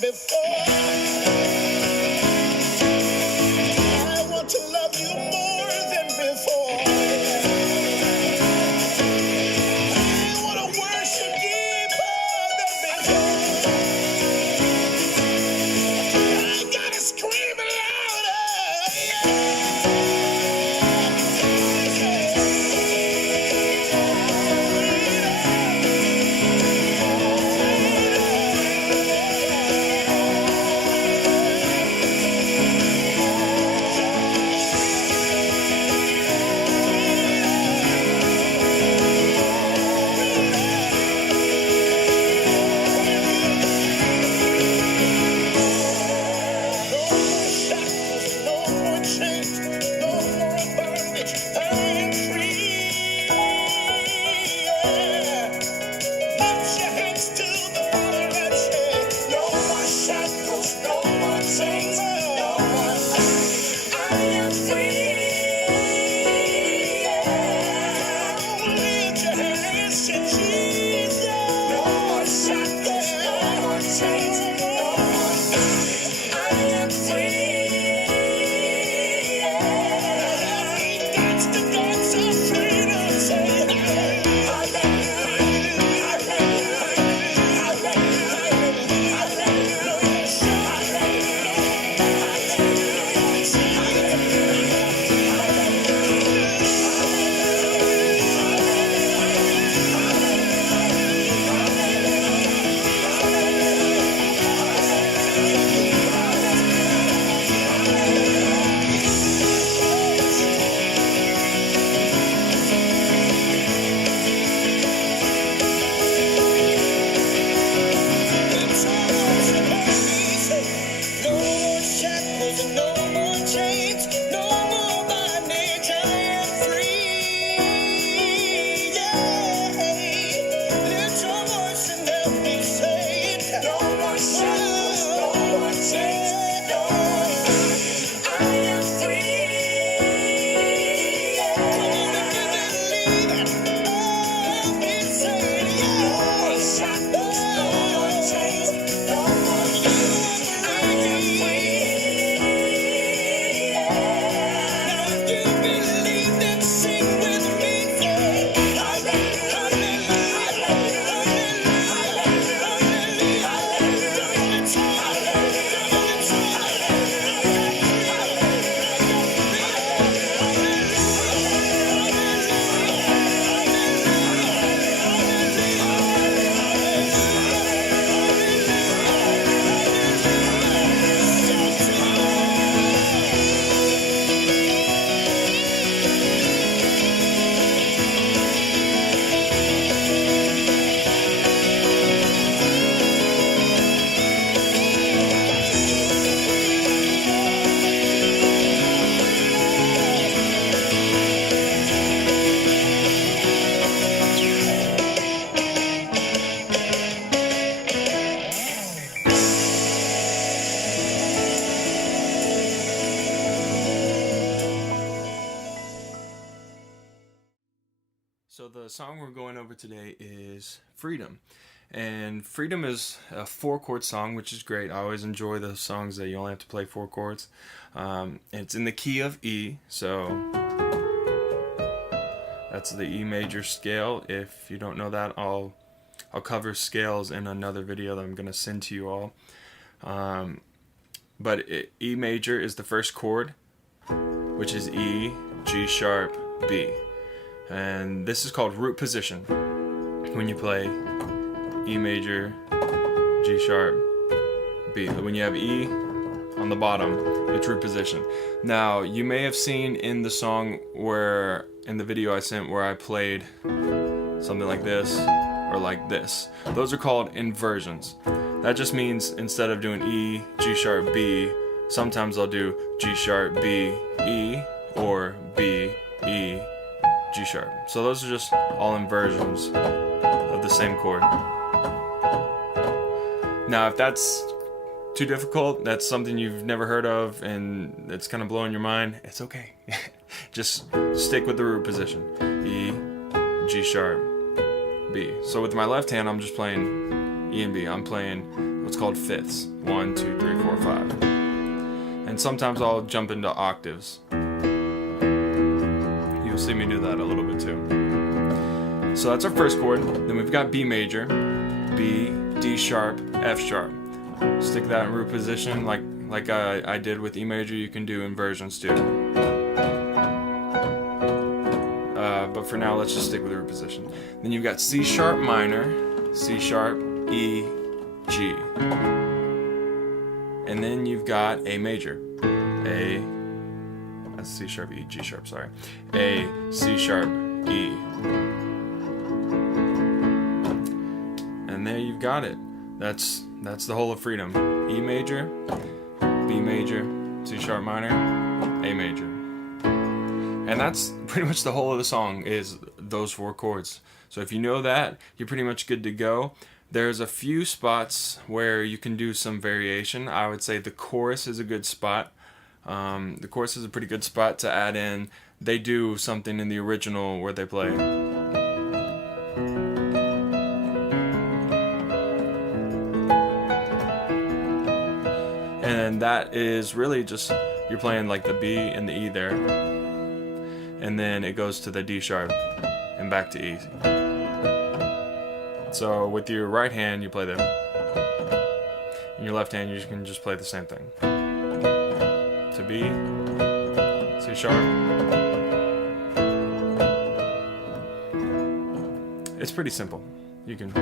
before. I want to love you more than before. I want to worship deeper than before. I gotta scream louder. No more chains, no more bondage. I am free. Yeah. Lift your hands to the Father and say, no more shackles, no more chains, no more bondage. I am free. Yeah. Lift your hands to Jesus. No more shackles, no more chains, no more bondage. I am free. No more shackles and no more chains, no more bondage. I am free. Yeah. Lift your voice and help me say it. No more shackles, no more chains, no more bondage. I am free. Yeah. Come on, if you believe it, help me say it. Yeah. No more shackles, no more chains, no more bondage. I am free. Now if you believe, then sing with me. Hallelujah, hallelujah, So the song we're going over today is Freedom. And Freedom is a 4-chord song, which is great. I always enjoy the songs that you only have to play 4 chords. It's in the key of E, so that's the E major scale. If you don't know that, I'll cover scales in another video that I'm going to send to you all. But E major is the first chord, which is E, G sharp, B. And this is called root position. When you play E major, G sharp, B. When you have E on the bottom, it's root position. Now, you may have seen in the song where, in the video I sent, where I played something like this or like this. Those are called inversions. That just means instead of doing E, G sharp, B, sometimes I'll do G sharp, B, E, or B, E, G sharp. So those are just all inversions of the same chord. Now, if that's too difficult, that's something you've never heard of, and it's kind of blowing your mind, it's okay. Just stick with the root position. E, G sharp, B. So with my left hand, I'm just playing E and B. I'm playing what's called fifths. 1, 2, 3, 4, 5. And sometimes I'll jump into octaves. You'll see me do that a little bit too. So that's our first chord. Then we've got B major, B, D sharp, F sharp. Stick that in root position like I did with E major. You can do inversions too. But for now, let's just stick with root position. Then you've got C sharp minor, C sharp, E, G. And then you've got A major, A, that's C sharp, E, G sharp, sorry. A, C sharp, E. And there you've got it. That's the whole of freedom. E major, B major, C sharp minor, A major. And that's pretty much the whole of the song, is those 4 chords. So if you know that, you're pretty much good to go. There's a few spots where you can do some variation. I would say the chorus is a good spot. The chorus is a pretty good spot to add in. They do something in the original where they play. And that is really just, you're playing like the B and the E there. And then it goes to the D sharp and back to E. So with your right hand, you play that. In your left hand, you can just play the same thing. To B, C sharp. It's pretty simple. You can.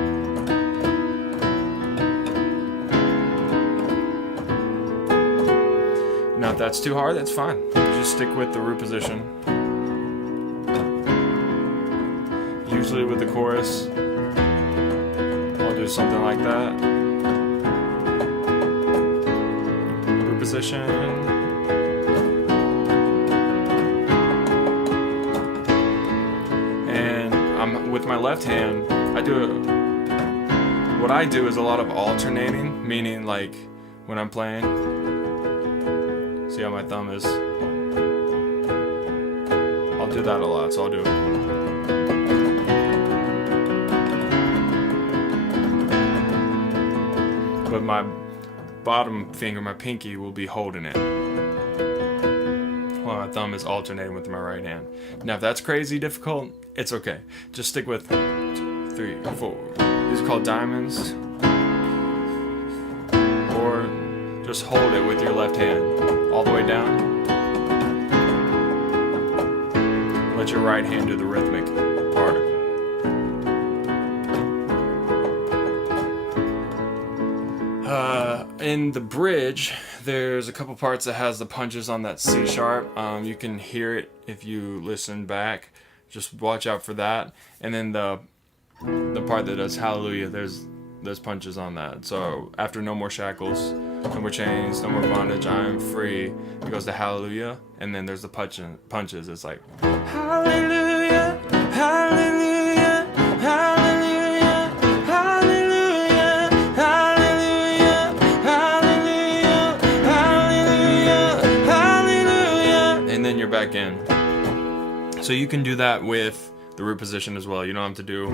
Now, if that's too hard, that's fine. Just stick with the root position. Usually with the chorus, I'll do something like that. Root position. And I'm with my left hand, what I do is a lot of alternating, meaning like when I'm playing, see how my thumb is? I'll do that a lot, so I'll do it. But my bottom finger, my pinky, will be holding it, while my thumb is alternating with my right hand. Now, if that's crazy difficult, it's okay. Just stick with 2, 3, 4. These are called diamonds. Or just hold it with your left hand all the way down. Let your right hand do the rhythmic part. In the bridge, there's a couple parts that has the punches on that C sharp. You can hear it if you listen back. Just watch out for that. And then the part that does Hallelujah, there's punches on that. So after No More Shackles, No More Chains, No More Bondage, I Am Free, it goes to Hallelujah, and then there's the punches. It's like Hallelujah, Hallelujah, Hallelujah, Hallelujah, Hallelujah, Hallelujah, Hallelujah, Hallelujah, and then you're back in. So you can do that with the root position as well. You don't have to do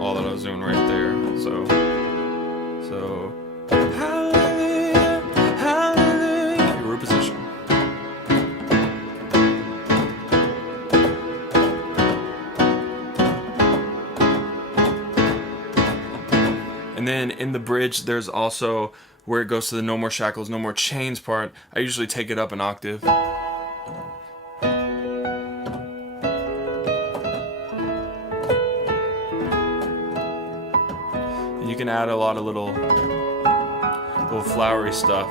all that I was doing right there. So Hallelujah, Hallelujah, your root position. And then in the bridge, there's also where it goes to the No More Shackles, No More Chains part. I usually take it up an octave. You can add a lot of little flowery stuff.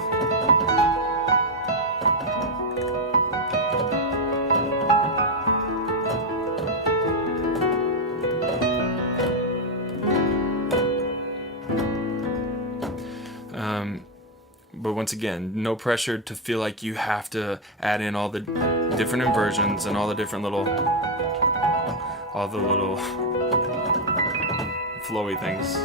But once again, no pressure to feel like you have to add in all the different inversions and all the little flowy things.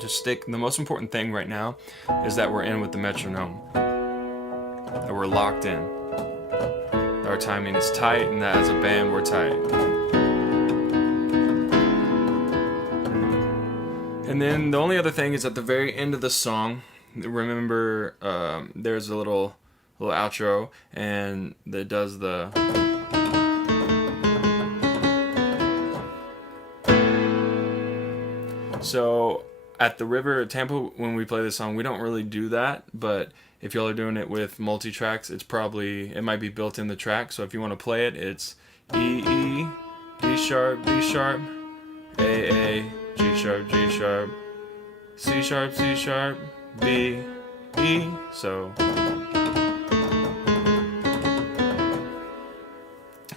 Just stick. The most important thing right now is that we're in with the metronome, that we're locked in, that our timing is tight, and that as a band we're tight. And then the only other thing is at the very end of the song, remember there's a little outro, and that does the so at the River at Tampa, when we play this song, we don't really do that, but if y'all are doing it with multi-tracks, it might be built in the track. So if you want to play it, it's E, E, D sharp, D sharp, A, A, G sharp, G sharp, C sharp, C sharp, B, E. So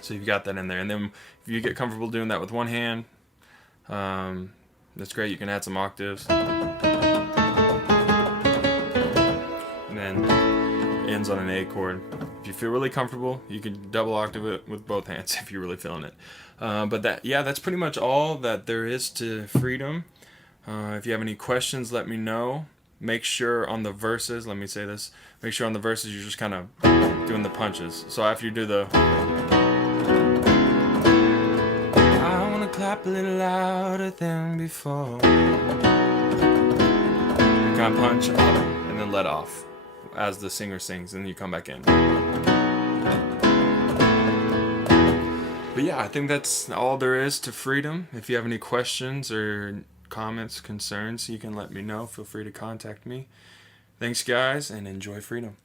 you've got that in there. And then if you get comfortable doing that with one hand, that's great. You can add some octaves. And then it ends on an A chord. If you feel really comfortable, you can double octave it with both hands if you're really feeling it. But that's pretty much all that there is to Freedom. If you have any questions, let me know. Make sure on the verses, let me say this, make sure on the verses you're just kind of doing the punches. So after you do the I want to clap a little louder than before, kind of punch up and then let off as the singer sings, and you come back in. But yeah, I think that's all there is to Freedom. If you have any questions or comments, concerns, you can let me know. Feel free to contact me. Thanks, guys, and enjoy Freedom.